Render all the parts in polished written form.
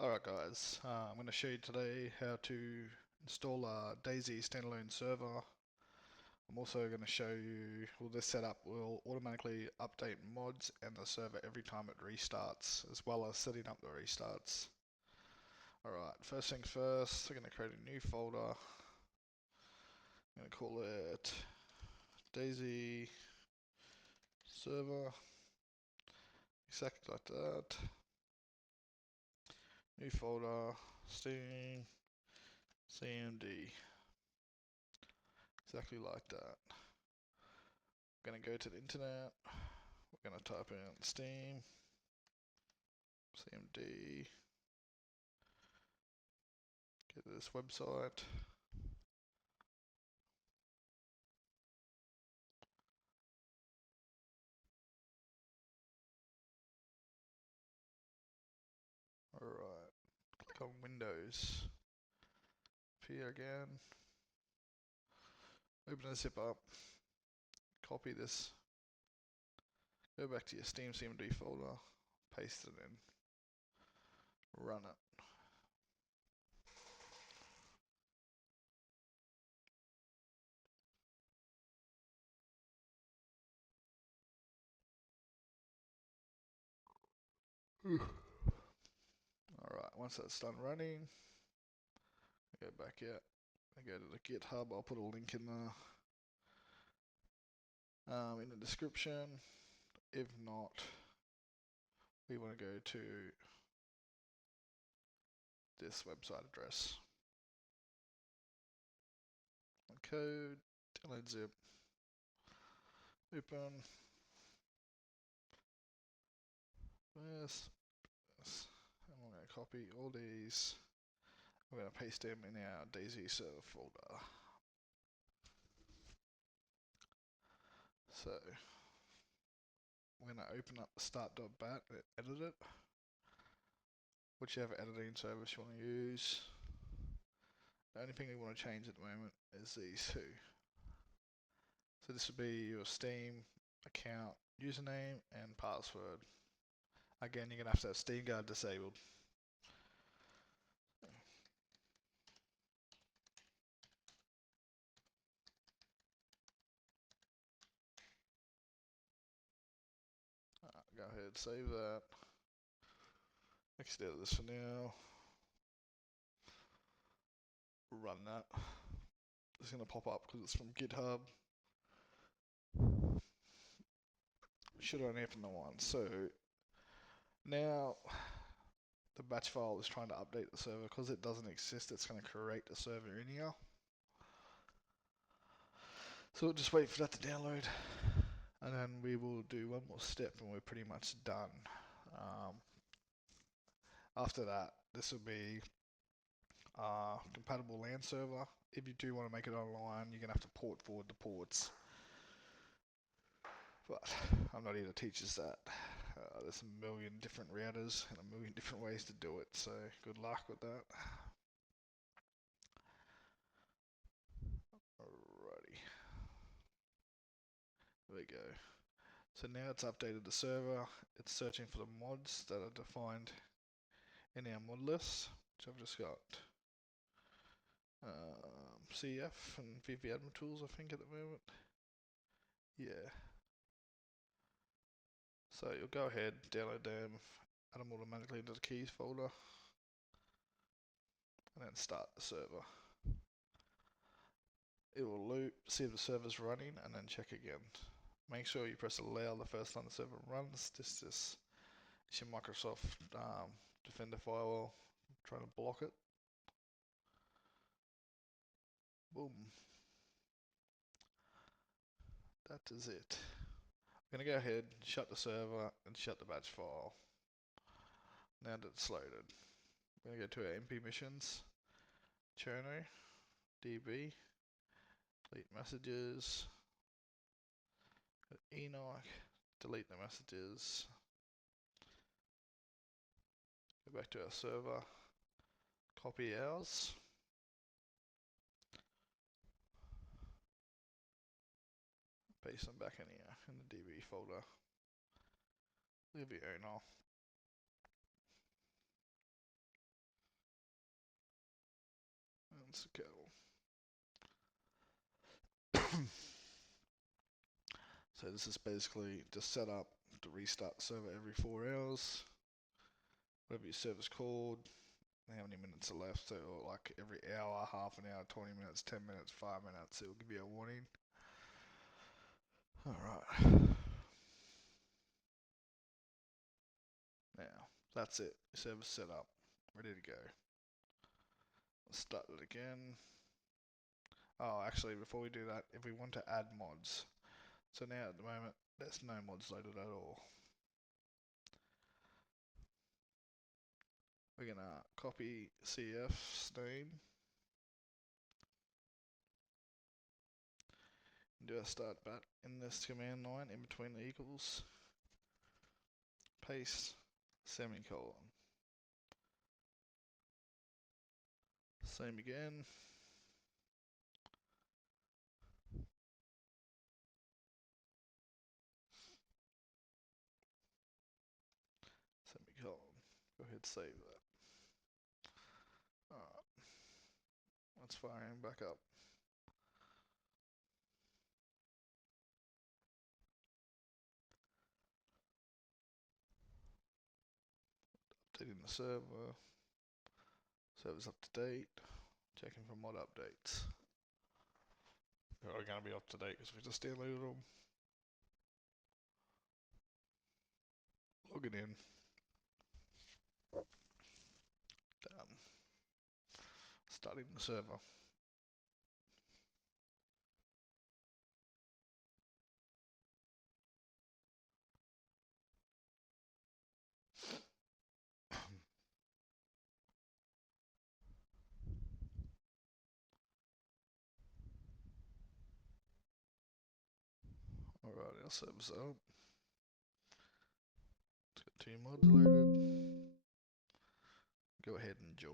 Alright guys, I'm going to show you today how to install a Dayz standalone server. I'm also going to show you, well, this setup will automatically update mods and the server every time it restarts, as well as setting up the restarts. Alright, first things first, I'm going to create a new folder. I'm going to call it Dayz server, exactly like that. New folder, Steam, CMD. Exactly like that. We're going to go to the internet. We're going to type in Steam, CMD, get to this website. Alright, click on Windows. Here again. Open a zip up. Copy this. Go back to your Steam CMD folder. Paste it in. Run it. Alright, once that's done running, go back out. I go to the GitHub. I'll put a link in the description. If not, we want to go to this website address. Code, download zip, open, this, and I'm going to copy all these. I'm going to paste them in our Dayz server folder. So we're going to open up the start.bat and edit it. Whichever editing service you want to use. The only thing we want to change at the moment is these two. So this would be your Steam account username and password. Again, you're going to have Steam Guard disabled. Go ahead, save that. Exit this for now. Run that. It's going to pop up because it's from GitHub. Should only happen to one. So now the batch file is trying to update the server. Because it doesn't exist, it's going to create the server in here. So we'll just wait for that to download, and then we will do one more step and we're pretty much done. After that, this will be a compatible LAN server. If you do want to make it online, you're going to have to port forward the ports. But I'm not here to teach us that. There's a million different routers and a million different ways to do it, so good luck with that. Alrighty. There we go. So now it's updated the server. It's searching for the mods that are defined in our mod list, which I've just got CF and VV admin tools, I think, at the moment. Yeah. So you'll go ahead, download them, add them automatically into the keys folder, and then start the server. It will loop, see if the server's running, and then check again. Make sure you press allow the first time the server runs. This is your Microsoft Defender firewall. I'm trying to block it. Boom. That is it. I'm going to go ahead, shut the server, and shut the batch file. Now that it's loaded, we're going to go to our MP missions, Cherno, DB, delete messages, Enoch, delete the messages, go back to our server, copy ours, paste them back in here in the DB folder, leave the owner. Let's go. So this is basically just set up to restart the server every 4 hours. Whatever your server's called, how many minutes are left, so like every hour, half an hour, 20 minutes, 10 minutes, 5 minutes, it will give you a warning. Alright. Now, that's it. Your server's set up, ready to go. Let's start it again. Oh, actually, before we do that, if we want to add mods. So now at the moment, there's no mods loaded at all. We're gonna copy CF's name. Do our start bat in this command line in between the equals. Paste, semicolon. Same again. Semicolon. Go ahead, save that. Alright. Let's fire him back up. Updating the server. Server's up to date. Checking for mod updates. They're all going to be up to date because we just downloaded them. Logging in. Done. Starting the server. Alright, our server's up. It's got 2 mods loaded. Go ahead and join.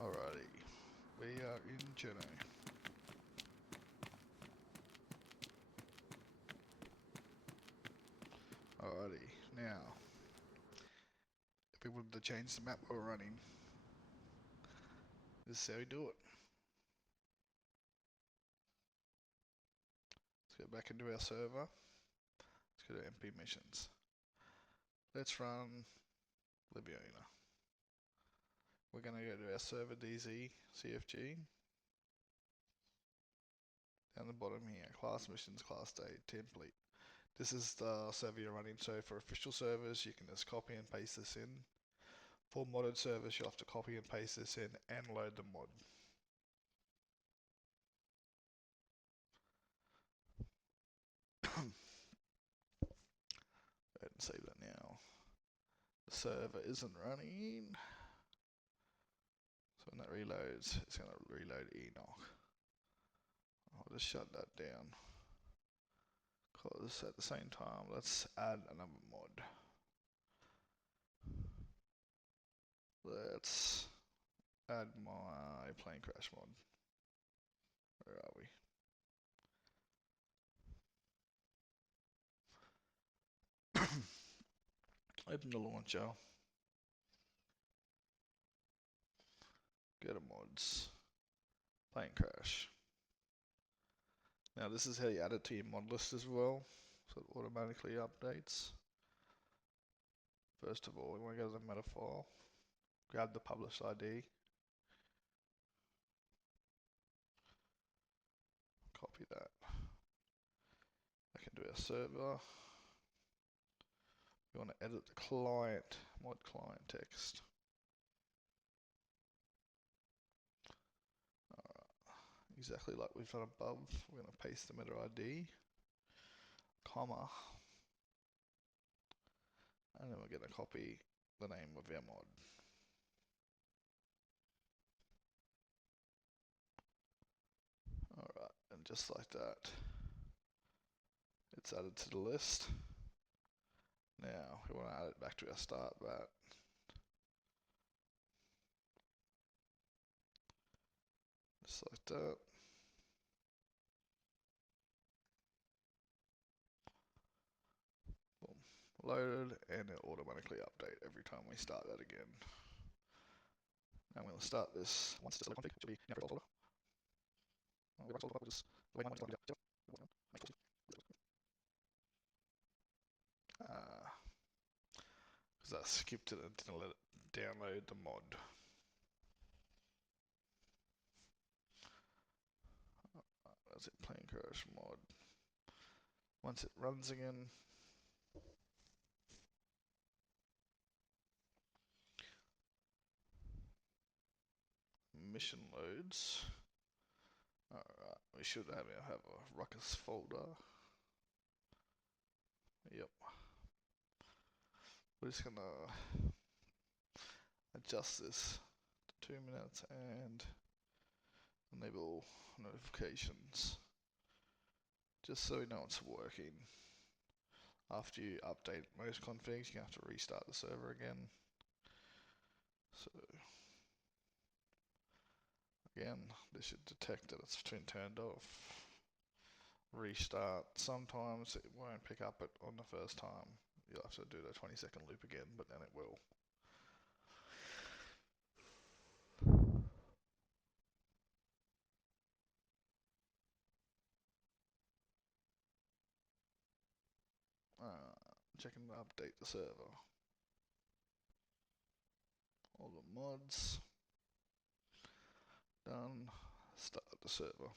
Alrighty, we are in Geno. Alrighty, now, if we wanted to change the map we're running, this is how we do it. Let's go back into our server. Let's go to MP missions. Let's run Libiona. We're going to go to our server DZ CFG. Down the bottom here, class missions, class day, template. This is the server you're running, so for official servers you can just copy and paste this in. For modded servers you'll have to copy and paste this in and load the mod. Go ahead and save that now. The server isn't running. So when that reloads, it's going to reload Enoch. I'll just shut that down. Because at the same time, let's add another mod. Let's add my plane crash mod. Where are we? Open the launcher. Go to mods. Plane crash. Now this is how you add it to your mod list as well. So it automatically updates. First of all, we want to go to the meta file. Grab the published ID. Copy that. Back into our server. We want to edit the client, mod client text. Exactly like we've done above, we're going to paste the meta ID, comma, and then we're going to copy the name of our mod. Alright, and just like that, it's added to the list. Now, we want to add it back to our start bat. Just like that. Boom. Loaded, and it'll automatically update every time we start that again. Now I'm going to start this once it's config, which will be in our folder. We'll just wait one minute. Because I skipped it and didn't let it download the mod. That's it, plane crash mod. Once it runs again, mission loads. Alright, we should have a ruckus folder. Yep. We're just gonna adjust this to 2 minutes and enable notifications. Just so we know it's working. After you update most configs, you have to restart the server again. So again, this should detect that it's been turned off. Restart. Sometimes it won't pick up it on the first time. You'll have to do the 20-second loop again, but then it will. Checking to update the server. All the mods done. Start the server.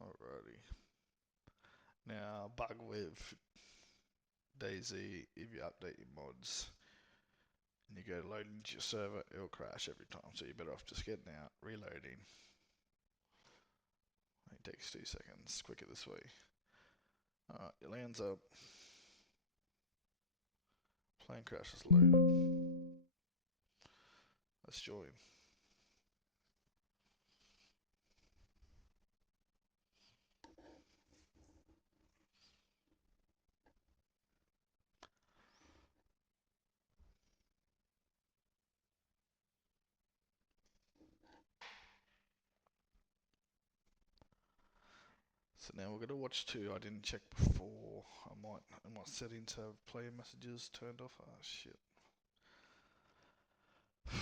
Alrighty. Now, bug with Dayz, if you update your mods and you go to load into your server, it'll crash every time. So you're better off just getting out, reloading. It takes 2 seconds, quicker this way. Alright, it lands up. Plane crash is loaded. Let's join. So now we're gonna watch two. I didn't check before. I might set into player messages turned off. Oh shit. Yeah,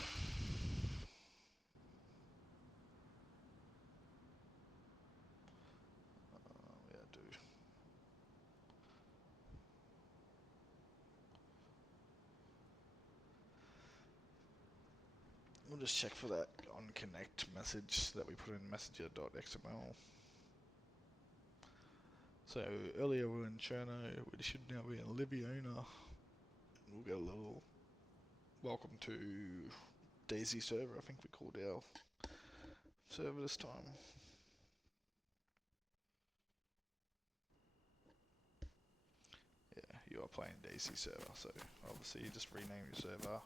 I do. We'll just check for that on connect message that we put in messenger.xml. So earlier we were in Cherno, we should now be in Liviona. We'll get a little welcome to Dayz server, I think we called our server this time. Yeah, you are playing Dayz server, so obviously you just rename your server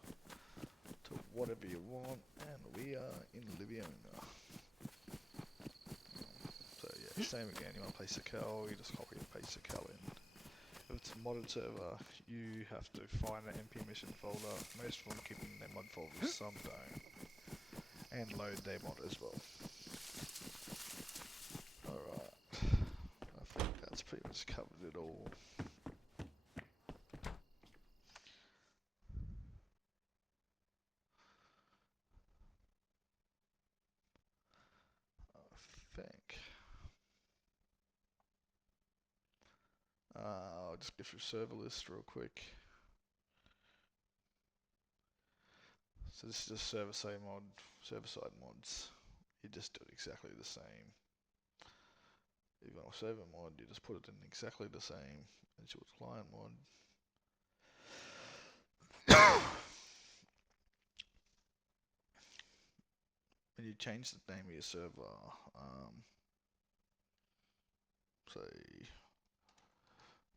to whatever you want, and we are in Liviona. So yeah, same again, you want to play Sakel, you just copy and paste Sakel in. If it's a modded server, you have to find an MP mission folder. Most of them keep in their mod folders, some don't. And load their mod as well. Alright, I think that's pretty much covered it all. I think. I'll just go through server list real quick. So this is just server-side mods. You just do it exactly the same. If you want to server mod, you just put it in exactly the same as your client mod. When you change the name of your server, say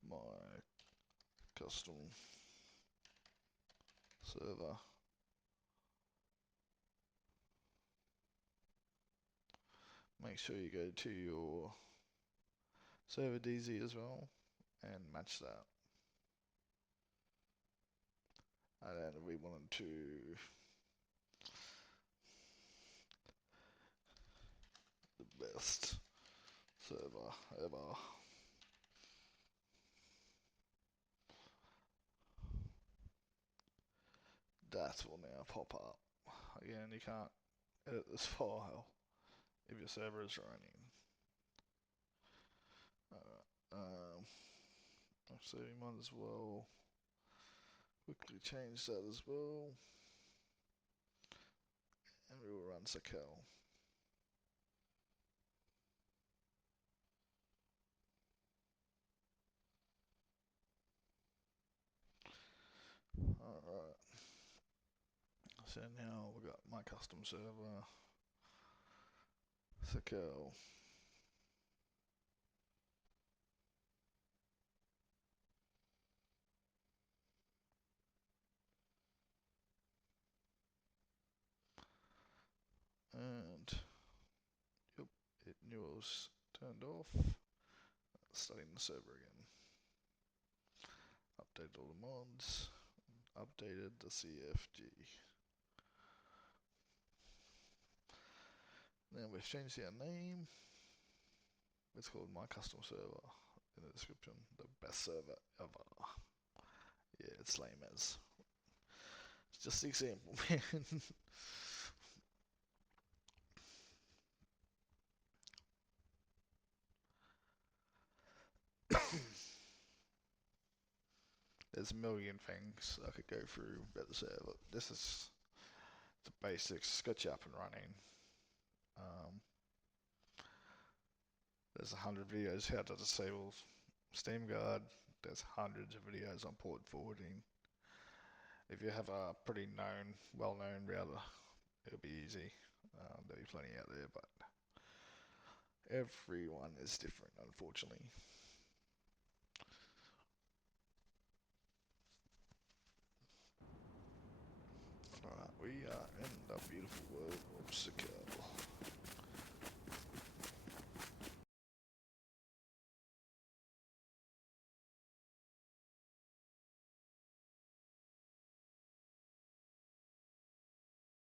my custom server. Make sure you go to your server DZ as well and match that. And then we wanted to the best server ever. That will now pop up. Again, you can't edit this file if your server is running. So we might as well quickly change that as well. And we will run Sakel. Alright. So now we've got my custom server, Sakel. And yep, it knew it was turned off. Starting the server again. Updated all the mods. Updated the CFG. Now we've changed our name. It's called My Custom Server in the description. The best server ever. Yeah, it's lame as. It's just the example, man. There's a million things I could go through about the server. This is the basics. Got you up and running. There's 100 videos how to disable Steam Guard. There's hundreds of videos on port forwarding. If you have a pretty well-known router, it'll be easy. There'll be plenty out there, but everyone is different, unfortunately. Alright, we are in the beautiful world of Sakel.